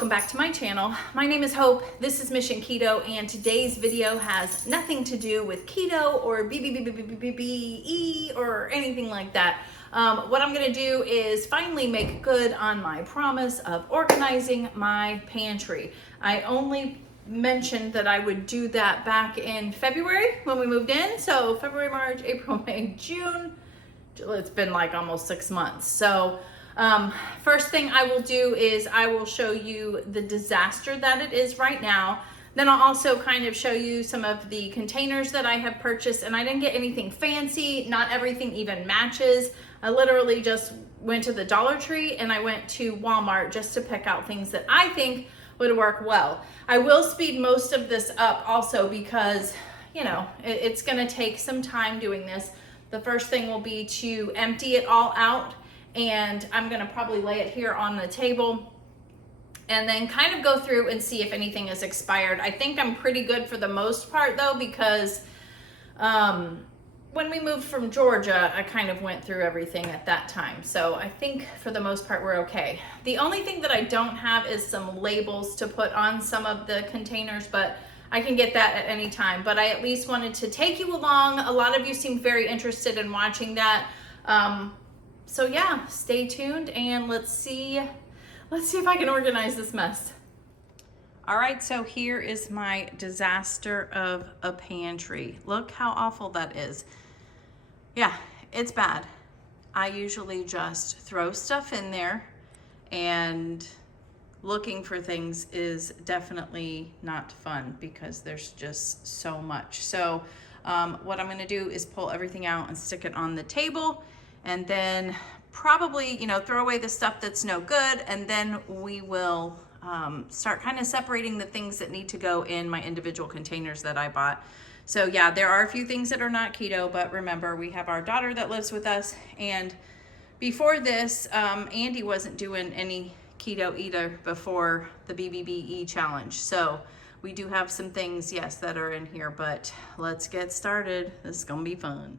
welcome back to my channel. My name is Hope, this is MissionKeto, and today's video has nothing to do with keto or Bbbe or anything like that. What I'm gonna do is finally make good on my promise of organizing my pantry. I only mentioned that I would do that back in February when we moved in. So February, March, April, May, June. It's been like almost 6 months. So first thing I will do is I will show you the disaster that it is right now. Then I'll also kind of show you some of the containers that I have purchased, and I didn't get anything fancy. Not everything even matches. I literally just went to the Dollar Tree and I went to Walmart just to pick out things that I think would work well. I will speed most of this up also because, you know, it's gonna take some time doing this. The first thing will be to empty it all out, and I'm gonna probably lay it here on the table and then kind of go through and see if anything is expired. I think I'm pretty good for the most part though, because when we moved from Georgia, I kind of went through everything at that time. So I think for the most part, we're okay. The only thing that I don't have is some labels to put on some of the containers, but I can get that at any time. But I at least wanted to take you along. A lot of you seem very interested in watching that. So yeah, stay tuned and let's see if I can organize this mess. All right, so here is my disaster of a pantry. Look how awful that is. Yeah, it's bad. I usually just throw stuff in there, and looking for things is definitely not fun because there's just so much. So what I'm gonna do is pull everything out and stick it on the table, and then probably, you know, throw away the stuff that's no good, and then we will start kind of separating the things that need to go in my individual containers that I bought. So yeah, there are a few things that are not keto, but remember, we have our daughter that lives with us, and before this, Andy wasn't doing any keto either before the Bbbe challenge. So we do have some things, yes, that are in here, but let's get started. This is gonna be fun.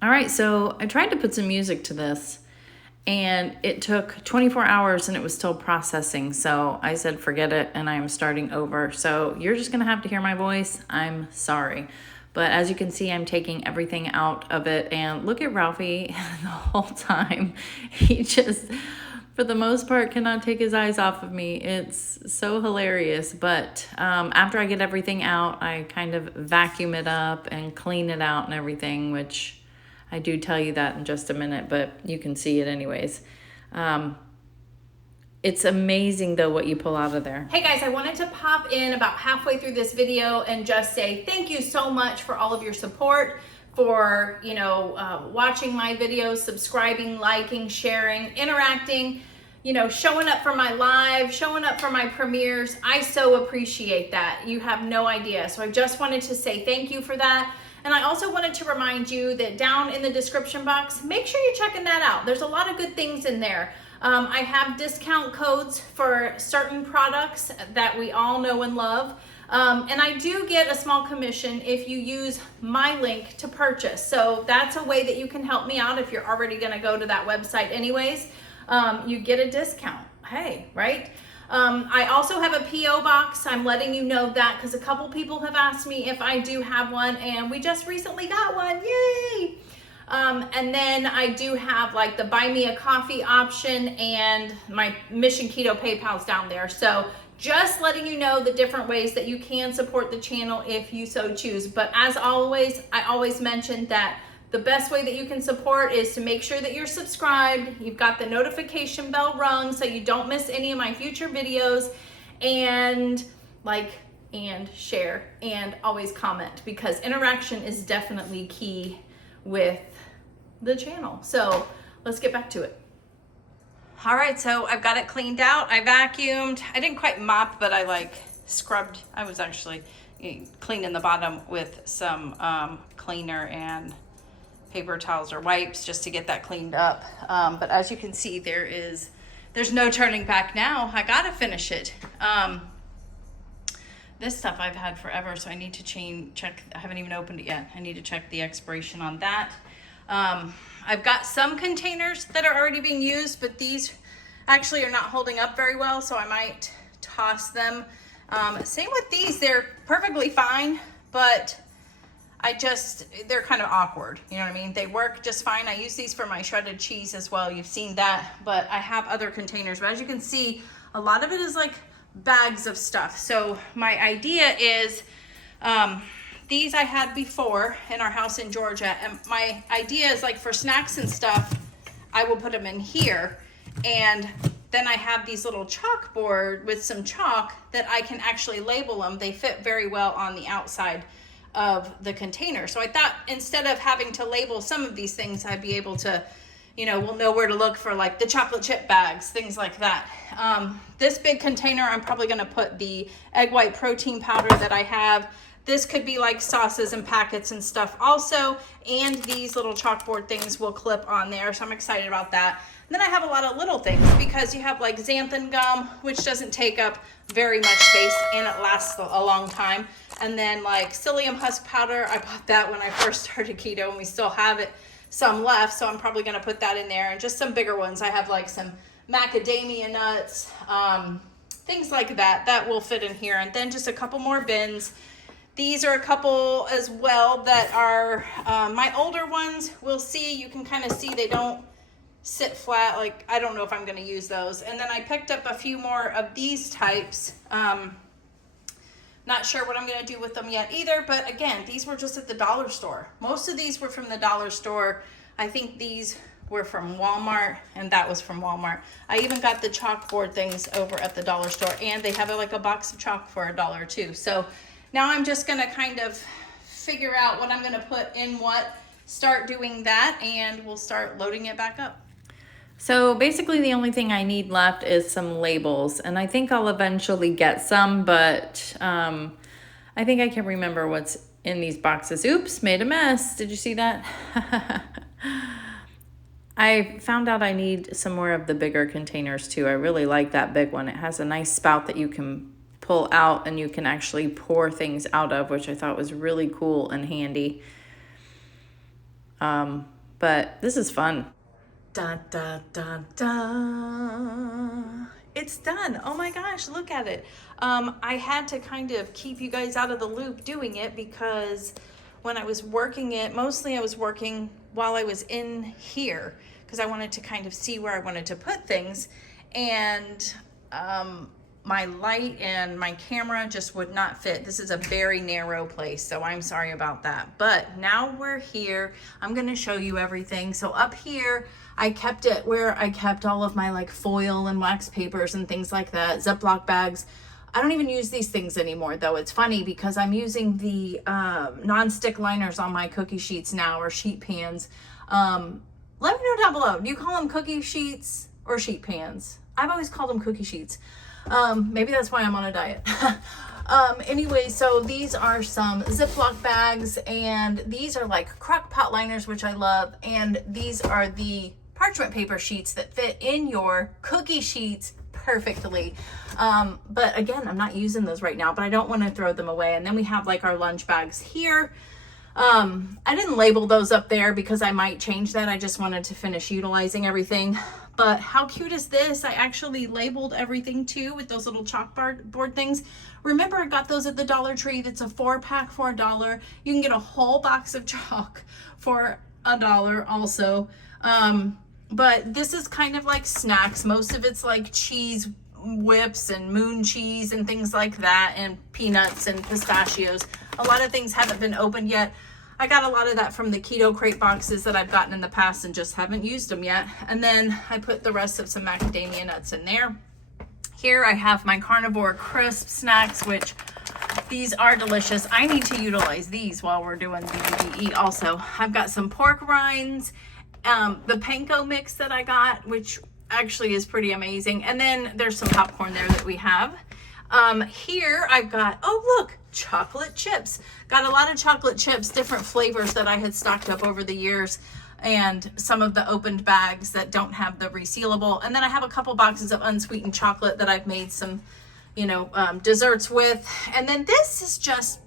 All right, so I tried to put some music to this, and it took 24 hours and it was still processing. So I said, forget it, and I'm starting over. So you're just gonna have to hear my voice. I'm sorry. But as you can see, I'm taking everything out of it, and look at Ralphie the whole time. He just, for the most part, cannot take his eyes off of me. It's so hilarious. But after I get everything out, I kind of vacuum it up and clean it out and everything, which I do tell you that in just a minute, but you can see it anyways. It's amazing though what you pull out of there. Hey guys, I wanted to pop in about halfway through this video and just say thank you so much for all of your support, for, you know, watching my videos, subscribing, liking, sharing, interacting, you know, showing up for my live, showing up for my premieres. I so appreciate that. You have no idea. So I just wanted to say thank you for that. And I also wanted to remind you that down in the description box, make sure you're checking that out. There's a lot of good things in there. I have discount codes for certain products that we all know and love. And I do get a small commission if you use my link to purchase. So that's a way that you can help me out if you're already gonna go to that website anyways. You get a discount, hey, right? I also have a P.O. box. I'm letting you know that because a couple people have asked me if I do have one, and we just recently got one, yay! And then I do have like the buy me a coffee option, and my MissionKeto PayPal's down there. So just letting you know the different ways that you can support the channel if you so choose. But as always, I always mention that the best way that you can support is to make sure that you're subscribed. You've got the notification bell rung so you don't miss any of my future videos, and like and share and always comment, because interaction is definitely key with the channel. So let's get back to it. All right, so I've got it cleaned out. I vacuumed. I didn't quite mop, but I like scrubbed. I was actually cleaning the bottom with some cleaner and paper towels or wipes just to get that cleaned up. But as you can see, there's no turning back now. I gotta finish it. This stuff I've had forever, so I need to check. I haven't even opened it yet. I need to check the expiration on that. I've got some containers that are already being used, but these actually are not holding up very well, so I might toss them. Same with these, they're perfectly fine, but they're kind of awkward, you know what I mean? They work just fine. I use these for my shredded cheese as well. You've seen that, but I have other containers. But as you can see, a lot of it is like bags of stuff. So my idea is, these I had before in our house in Georgia. And my idea is like for snacks and stuff, I will put them in here. And then I have these little chalkboard with some chalk that I can actually label them. They fit very well on the outside of the container. So I thought instead of having to label some of these things, I'd be able to, you know, we'll know where to look for like the chocolate chip bags, things like that. This big container, I'm probably gonna put the egg white protein powder that I have. This could be like sauces and packets and stuff also. And these little chalkboard things will clip on there. So I'm excited about that. And then I have a lot of little things because you have like xanthan gum, which doesn't take up very much space and it lasts a long time. And then like psyllium husk powder, I bought that when I first started keto and we still have it, some left. So I'm probably gonna put that in there, and just some bigger ones. I have like some macadamia nuts, things like that, that will fit in here. And then just a couple more bins. These are a couple as well that are my older ones. We'll see, you can kind of see they don't sit flat. Like, I don't know if I'm going to use those. And then I picked up a few more of these types. Not sure what I'm going to do with them yet either, but again, these were just at the dollar store. Most of these were from the dollar store. I think these were from Walmart, and that was from Walmart. I even got the chalkboard things over at the dollar store, and they have like a box of chalk for $1 too. So now I'm just going to kind of figure out what I'm going to put in what, start doing that, and we'll start loading it back up. So basically the only thing I need left is some labels, and I think I'll eventually get some, but I think I can remember what's in these boxes. Oops, made a mess. Did you see that? I found out I need some more of the bigger containers too. I really like that big one. It has a nice spout that you can pull out and you can actually pour things out of, which I thought was really cool and handy. But this is fun. Da, da, da, da. It's done. Oh my gosh, look at it. I had to kind of keep you guys out of the loop doing it because when I was working it, mostly I was working while I was in here because I wanted to kind of see where I wanted to put things. And my light and my camera just would not fit. This is a very narrow place, so I'm sorry about that. But now we're here. I'm gonna show you everything. So up here, I kept it where I kept all of my like foil and wax papers and things like that, Ziploc bags. I don't even use these things anymore though. It's funny because I'm using the non-stick liners on my cookie sheets now, or sheet pans. Let me know down below. Do you call them cookie sheets or sheet pans? I've always called them cookie sheets. Maybe that's why I'm on a diet. Anyway, so these are some Ziploc bags, and these are like crock pot liners, which I love. And these are the parchment paper sheets that fit in your cookie sheets perfectly. But again, I'm not using those right now, but I don't want to throw them away. And then we have like our lunch bags here. I didn't label those up there because I might change that. I just wanted to finish utilizing everything. But how cute is this? I actually labeled everything too with those little chalkboard things. Remember, I got those at the Dollar Tree. That's a 4-pack for $1. You can get a whole box of chalk for $1 also. But this is kind of like snacks. Most of it's like cheese whips and moon cheese and things like that, and peanuts and pistachios. A lot of things haven't been opened yet. I got a lot of that from the keto crate boxes that I've gotten in the past and just haven't used them yet. And then I put the rest of some macadamia nuts in there. Here I have my Carnivore crisp snacks, which these are delicious. I need to utilize these while we're doing Bbbe also. I've got some pork rinds, the panko mix that I got, which actually is pretty amazing. And then there's some popcorn there that we have. Here I've got, oh look, chocolate chips. Got a lot of chocolate chips, different flavors that I had stocked up over the years, and some of the opened bags that don't have the resealable. And then I have a couple boxes of unsweetened chocolate that I've made some, desserts with. And then this is just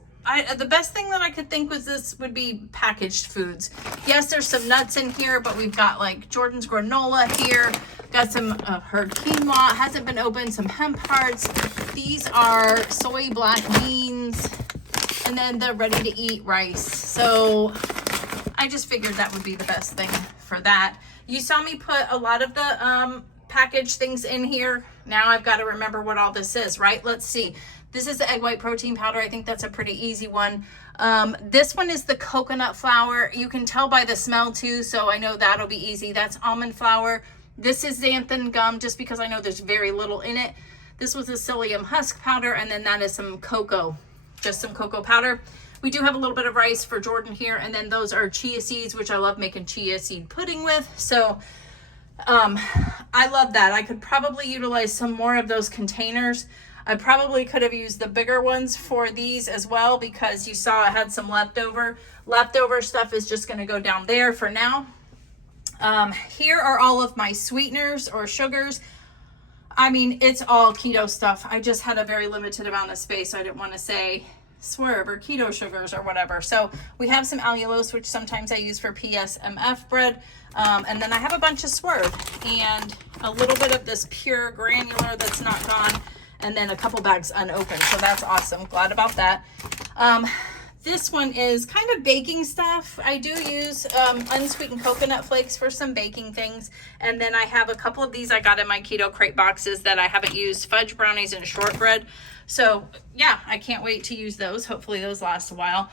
the best thing that I could think was this would be packaged foods. Yes, there's some nuts in here, but we've got like Jordan's granola here. Got some her quinoa, hasn't been opened, some hemp hearts. These are soy black beans, and then the ready to eat rice. So I just figured that would be the best thing for that. You saw me put a lot of the packaged things in here. Now I've got to remember what all this is, right? Let's see. This is the egg white protein powder. I think that's a pretty easy one. This one is the coconut flour. You can tell by the smell too, so I know that'll be easy. That's almond flour. This is xanthan gum, just because I know there's very little in it. This was a psyllium husk powder, and then that is some cocoa, just some cocoa powder. We do have a little bit of rice for Jordan here, and then those are chia seeds, which I love making chia seed pudding with. So I love that. I could probably utilize some more of those containers. I probably could have used the bigger ones for these as well, because you saw I had some leftover. Leftover stuff is just going to go down there for now. Here are all of my sweeteners or sugars. I mean, it's all keto stuff. I just had a very limited amount of space, so I didn't want to say swerve or keto sugars or whatever. So we have some allulose, which sometimes I use for PSMF bread. And then I have a bunch of swerve and a little bit of this pure granular that's not gone, and then a couple bags unopened. So that's awesome. Glad about that. This one is kind of baking stuff. I do use unsweetened coconut flakes for some baking things. And then I have a couple of these I got in my keto crate boxes that I haven't used, fudge brownies and shortbread. So yeah, I can't wait to use those. Hopefully those last a while.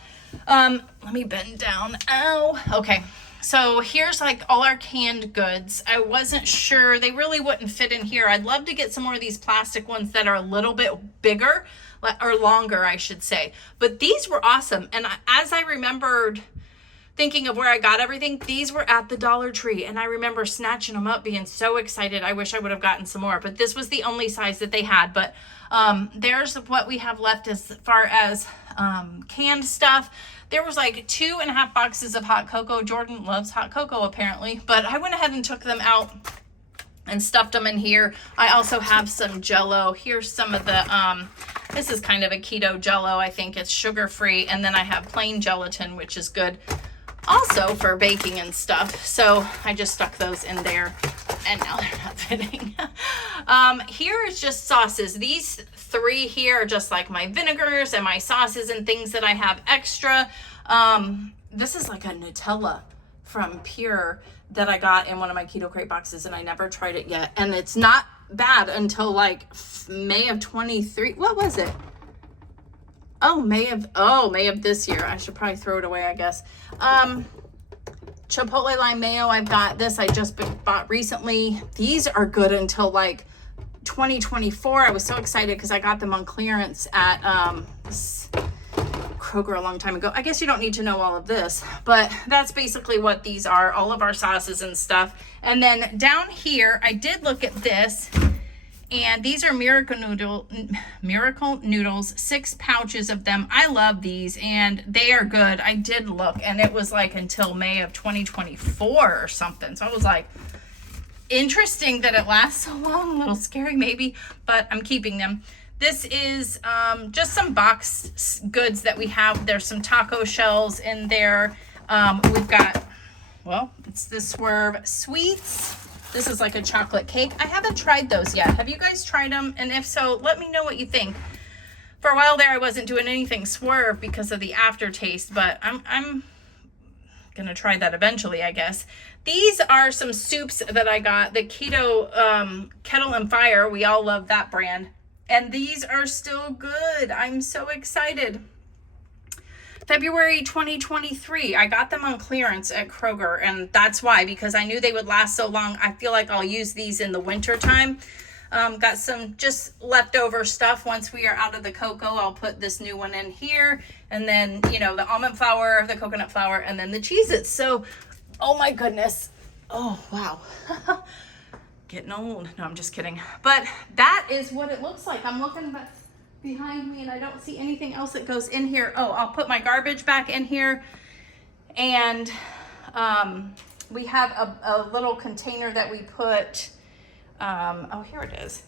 Let me bend down. Ow. Okay. So here's like all our canned goods. I wasn't sure, they really wouldn't fit in here. I'd love to get some more of these plastic ones that are a little bit bigger, or longer, I should say. But these were awesome. And as I remembered thinking of where I got everything, these were at the Dollar Tree. And I remember snatching them up, being so excited. I wish I would have gotten some more, but this was the only size that they had. But there's what we have left as far as canned stuff. There was like 2.5 boxes of hot cocoa. Jordan loves hot cocoa apparently, but I went ahead and took them out and stuffed them in here. I also have some Jello. Here's some of the, this is kind of a keto Jello. I think it's sugar-free. And then I have plain gelatin, which is good also for baking and stuff. So I just stuck those in there, and now they're not fitting. Here is just sauces. These 3 here are just like my vinegars and my sauces and things that I have extra. This is like a Nutella from Pure that I got in one of my keto crate boxes, and I never tried it yet. And it's not bad until like May of 23. What was it? Oh, May of this year. I should probably throw it away, I guess. Chipotle lime mayo. I've got this. I just bought recently. These are good until like 2024. I was so excited because I got them on clearance at Kroger a long time ago. I guess you don't need to know all of this, but that's basically what these are, all of our sauces and stuff. And then down here, I did look at this, and these are Miracle Noodles, 6 pouches of them. I love these, and they are good. I did look, and it was like until May of 2024 or something. So I was like, interesting that it lasts so long. A little scary maybe, but I'm keeping them. This is just some box goods that we have. There's some taco shells in there. We've got, well, it's the Swerve Sweets. This is like a chocolate cake. I haven't tried those yet. Have you guys tried them? And if so, let me know what you think. For a while there, I wasn't doing anything Swerve because of the aftertaste, but I'm gonna try that eventually, I guess. These are some soups that I got. The Keto Kettle and Fire. We all love that brand. And these are still good. I'm so excited. February 2023, I got them on clearance at Kroger, and that's why, because I knew they would last so long. I feel like I'll use these in the winter time. Got some just leftover stuff. Once we are out of the cocoa, I'll put this new one in here, and then, you know, the almond flour, the coconut flour, and then the Cheez-Its. So, oh my goodness. Oh, wow. Getting old. No, I'm just kidding. But that is what it looks like. I'm looking behind me, and I don't see anything else that goes in here. Oh, I'll put my garbage back in here. And we have a little container that we put, oh, here it is.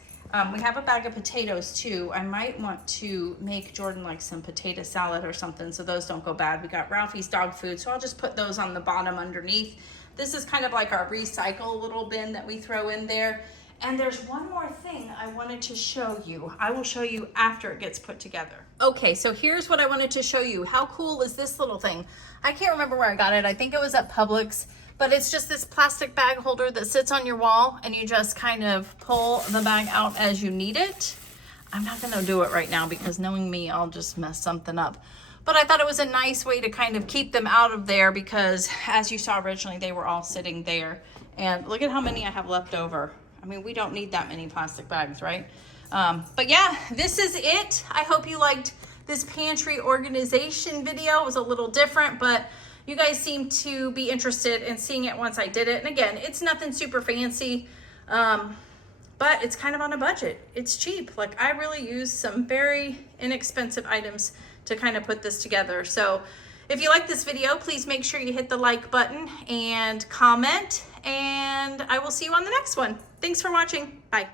We have a bag of potatoes too. I might want to make Jordan like some potato salad or something so those don't go bad. We got Ralphie's dog food, so I'll just put those on the bottom underneath. This is kind of like our recycle little bin that we throw in there. And there's one more thing I wanted to show you. I will show you after it gets put together. Okay, so here's what I wanted to show you. How cool is this little thing? I can't remember where I got it. I think it was at Publix, but it's just this plastic bag holder that sits on your wall and you just kind of pull the bag out as you need it. I'm not gonna do it right now because knowing me, I'll just mess something up. But I thought it was a nice way to kind of keep them out of there because as you saw originally, they were all sitting there. And look at how many I have left over. I mean, we don't need that many plastic bags, right? But yeah, this is it. I hope you liked this pantry organization video. It was a little different, but you guys seem to be interested in seeing it once I did it. And again, it's nothing super fancy, but it's kind of on a budget. It's cheap. Like I really use some very inexpensive items to kind of put this together. So if you like this video, please make sure you hit the like button and comment, and I will see you on the next one. Thanks for watching. Bye.